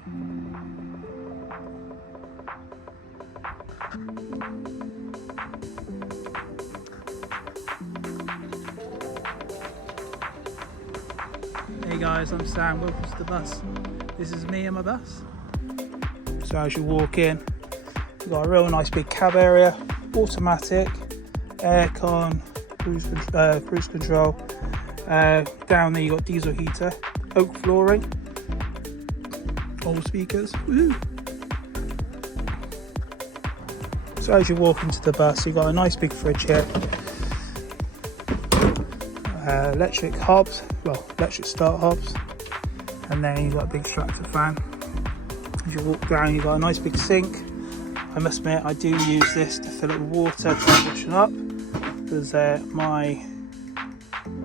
Hey guys, I'm Sam, welcome to the bus. This is me and my bus. So as you walk in, you've got a real nice big cab area, automatic, aircon, cruise control. Down there you've got diesel heater, oak flooring, all speakers. Woo. So as you walk into the bus, you've got a nice big fridge here. Electric hobs, well, electric start hobs, and then you've got a big extractor fan. As you walk down, you've got a nice big sink. I must admit, I do use this to fill up with water to washing up, because my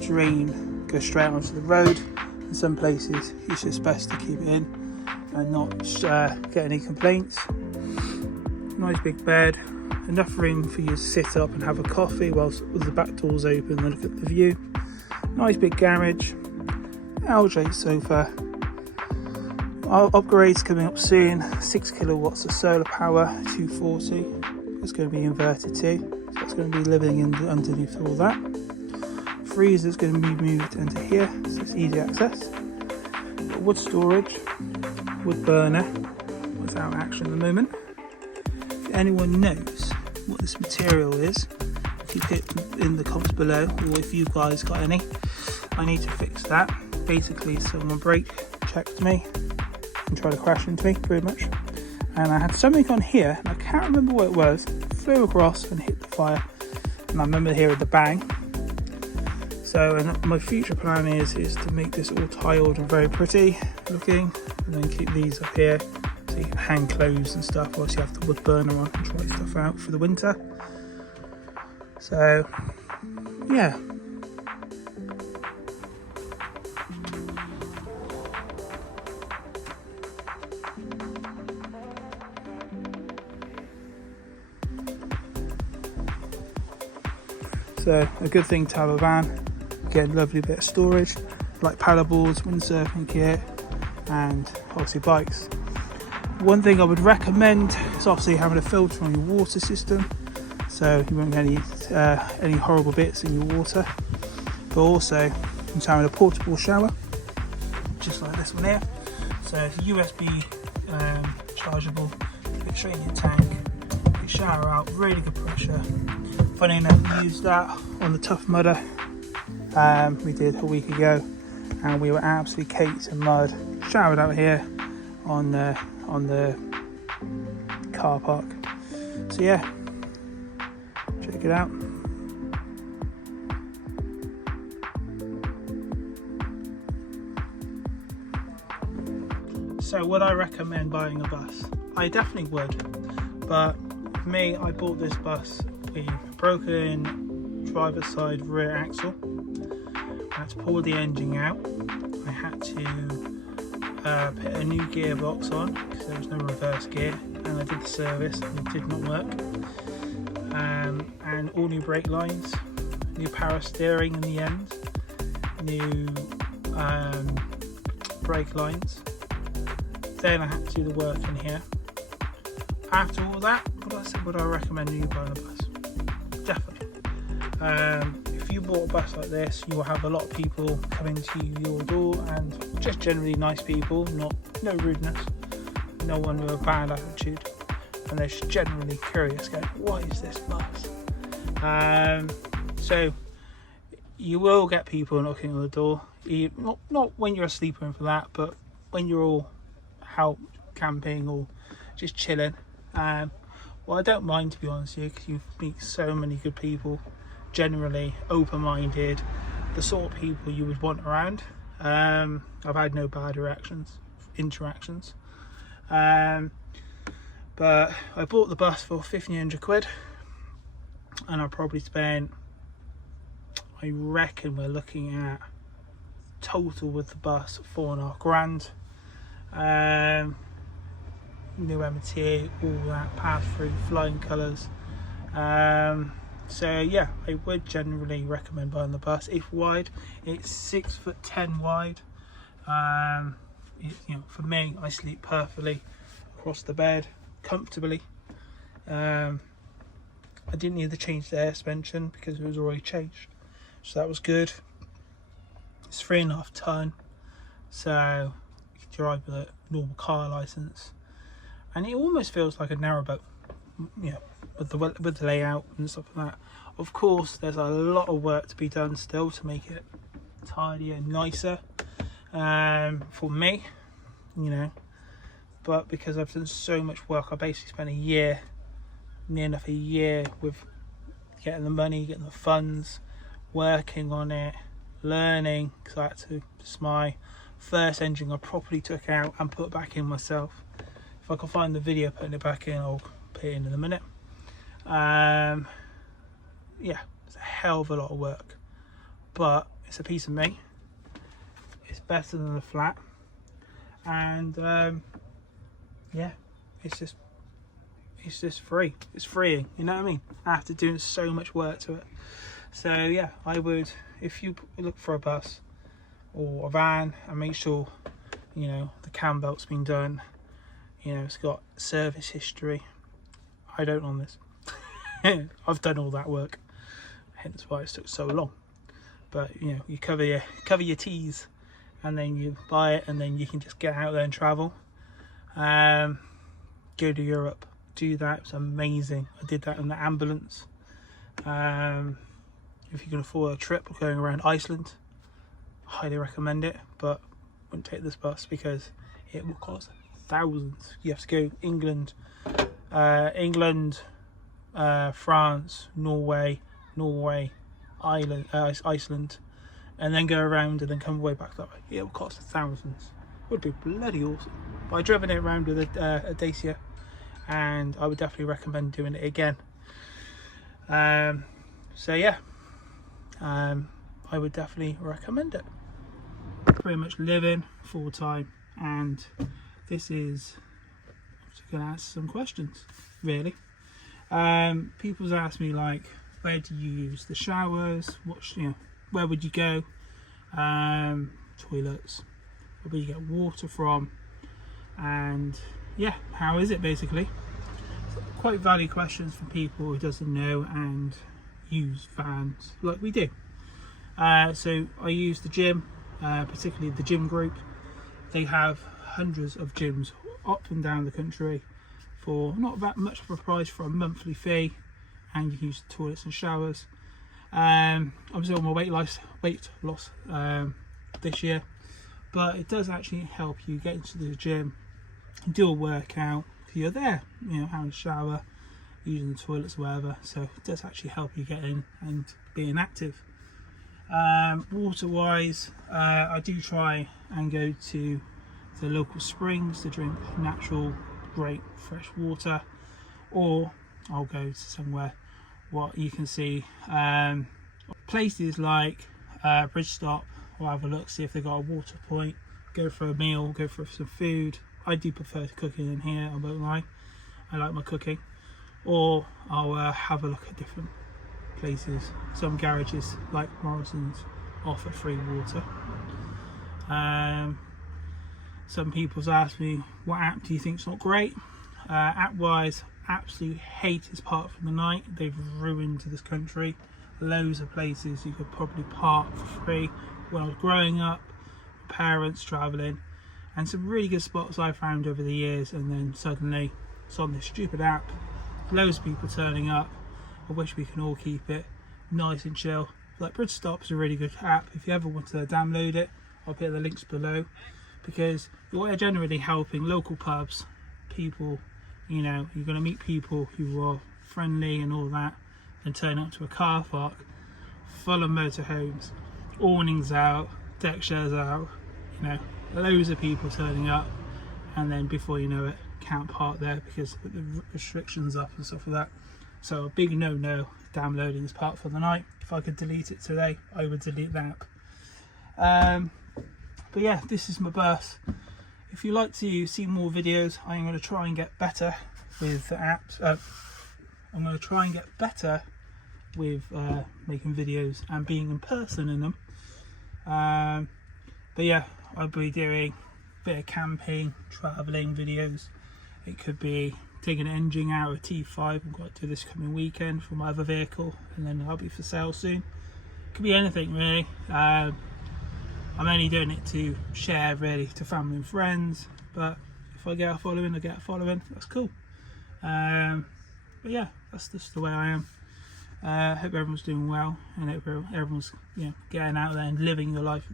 drain goes straight onto the road. In some places, it's just best to keep it in and not get any complaints. Nice big bed, enough room for you to sit up and have a coffee whilst with the back doors open and look at the view. Nice big garage, LJ sofa. Our upgrades coming up soon. 6 kilowatts of solar power, 240. It's going to be inverted too, so it's going to be living underneath all that. Freezer's going to be moved into here, so it's easy access. Got wood storage, wood burner, without action at the moment. If anyone knows what this material is, keep it in the comments below, or if you guys got any. I need to fix that. Basically, someone brake checked me and tried to crash into me, pretty much. And I had something on here, and I can't remember what it was. It flew across and hit the fire, and I remember hearing the bang. So, and my future plan is to make this all tiled and very pretty looking, and then keep these up here so you can hang clothes and stuff whilst you have the wood burner on and try stuff out for the winter. So, yeah. So, a good thing to have a van. Again, lovely bit of storage, like paddle boards, windsurfing kit, and obviously bikes. One thing I would recommend is obviously having a filter on your water system, so you won't get any horrible bits in your water. But also, it's having a portable shower, just like this one here. So it's USB chargeable, put it straight in your tank, you shower out, really good pressure. Funny enough, we used that on the Tough Mudder we did a week ago, and we were absolutely caked in mud. Showered out here on the car park. So yeah, check it out. So would I recommend buying a bus? I definitely would, but for me, I bought this bus with broken driver's side rear axle. I had to pull the engine out. I had to put a new gearbox on because there was no reverse gear, and I did the service and it did not work. And all new brake lines, new power steering in the end, new brake lines. Then I had to do the work in here. After all that, would I recommend you buying a bus? Definitely. If you bought a bus like this, you will have a lot of people coming to your door, and just generally nice people, no rudeness, no one with a bad attitude, and they're just generally curious, going, what is this bus? So you will get people knocking on the door, not when you're asleep or anything for that, but when you're all out camping or just chilling. Well, I don't mind, to be honest with you, because you meet so many good people, generally open-minded, the sort of people you would want around. I've had no bad interactions. But I bought the bus for 1,500 quid, and I probably spent, I reckon we're looking at total with the bus 4.5 grand. New MT, all that, pass through, flying colours. So yeah, I would generally recommend buying the bus. If wide, it's 6'10" wide. you know, for me, I sleep perfectly across the bed, comfortably. I didn't need to change the air suspension because it was already changed, so that was good. It's 3.5 ton, so you can drive with a normal car license, and it almost feels like a narrowboat, you know, with the layout and stuff like that. Of course, there's a lot of work to be done still to make it tidier and nicer, for me, you know. But because I've done so much work, I basically spent a year, near enough a year, with getting the money, getting the funds, working on it, learning, because I had to. It's my first engine I properly took out and put back in myself. If I can find the video putting it back in, I'll put it in a minute. Yeah, it's a hell of a lot of work, but it's a piece of me. It's better than the flat, and yeah, it's just free. It's freeing, you know what I mean, after doing so much work to it. So yeah, I would, if you look for a bus or a van, and make sure, you know, the cam belt's been done, you know, it's got service history. I don't on this. I've done all that work, hence why it took so long. But you know, you cover your T's, and then you buy it, and then you can just get out there and travel. Go to Europe, do that. It's amazing. I did that in the ambulance. If you can afford a trip going around Iceland, highly recommend it, but wouldn't take this bus because it will cost thousands. You have to go England, France, Norway, Iceland, and then go around and then come way back that way. It will cost thousands. Would be bloody awesome. But I've driven it around with a Dacia, and I would definitely recommend doing it again. So yeah, I would definitely recommend it. Pretty much living full time, and this is, I'm just going to answer some questions really. People's asked me, like, where do you use the showers, what, you know, where would you go, toilets, where would you get water from, and yeah, how is it basically. Quite valid questions from people who doesn't know and use vans like we do. So I use the gym, particularly the gym group. They have hundreds of gyms up and down the country for not that much of a price, for a monthly fee, and you can use the toilets and showers. I'm still on my weight loss this year, but it does actually help you get into the gym, do a workout. You're there, you know, having a shower, using the toilets, whatever. So it does actually help you get in and being active. Water wise, I do try and go to the local springs to drink natural, great fresh water, or I'll go to somewhere what you can see, places like Bridgestop. I'll have a look, see if they've got a water point, go for a meal, go for some food. I do prefer cooking in here, I won't lie. I like my cooking. Or I'll have a look at different places. Some garages like Morrison's offer free water. Some people's asked me, what app do you think's not great? App wise, absolutely hate is Park for the Night. They've ruined this country. Loads of places you could probably park for free. When I was growing up, parents travelling, and some really good spots I found over the years, and then suddenly it's on this stupid app, loads of people turning up. I wish we can all keep it nice and chill. Like Bridgestop's a really good app. If you ever want to download it, I'll put the links below, because you're generally helping local pubs, people, you know, you're going to meet people who are friendly and all that, and turn up to a car park full of motorhomes, awnings out, deck chairs out, you know, loads of people turning up, and then before you know it, can't park there because the restrictions up and stuff like that. So a big no downloading this Park for the Night. If I could delete it today, I would delete that app. But yeah, this is my bus. If you like to see more videos, I'm going to try and get better with the apps. I'm going to try and get better with making videos and being in person in them. But yeah, I'll be doing bit of camping, travelling videos. It could be taking an engine out of a T5. I've got to do this coming weekend for my other vehicle, and then I'll be for sale soon. It could be anything really. I'm only doing it to share really to family and friends, but if I get a following, I get a following. That's cool. But yeah, that's just the way I am. Hope everyone's doing well, and hope everyone's getting out there and living your life.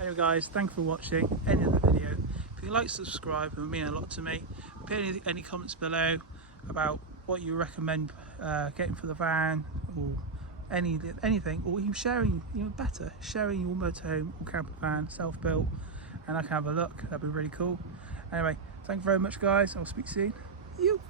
Anyway guys, thank you for watching. End of the video. If you like, subscribe, it would mean a lot to me. Put any comments below about what you recommend getting for the van, or anything, or even sharing, sharing your motorhome or camper van, self-built, and I can have a look. That'd be really cool. Anyway, thank you very much guys. I'll speak soon. You.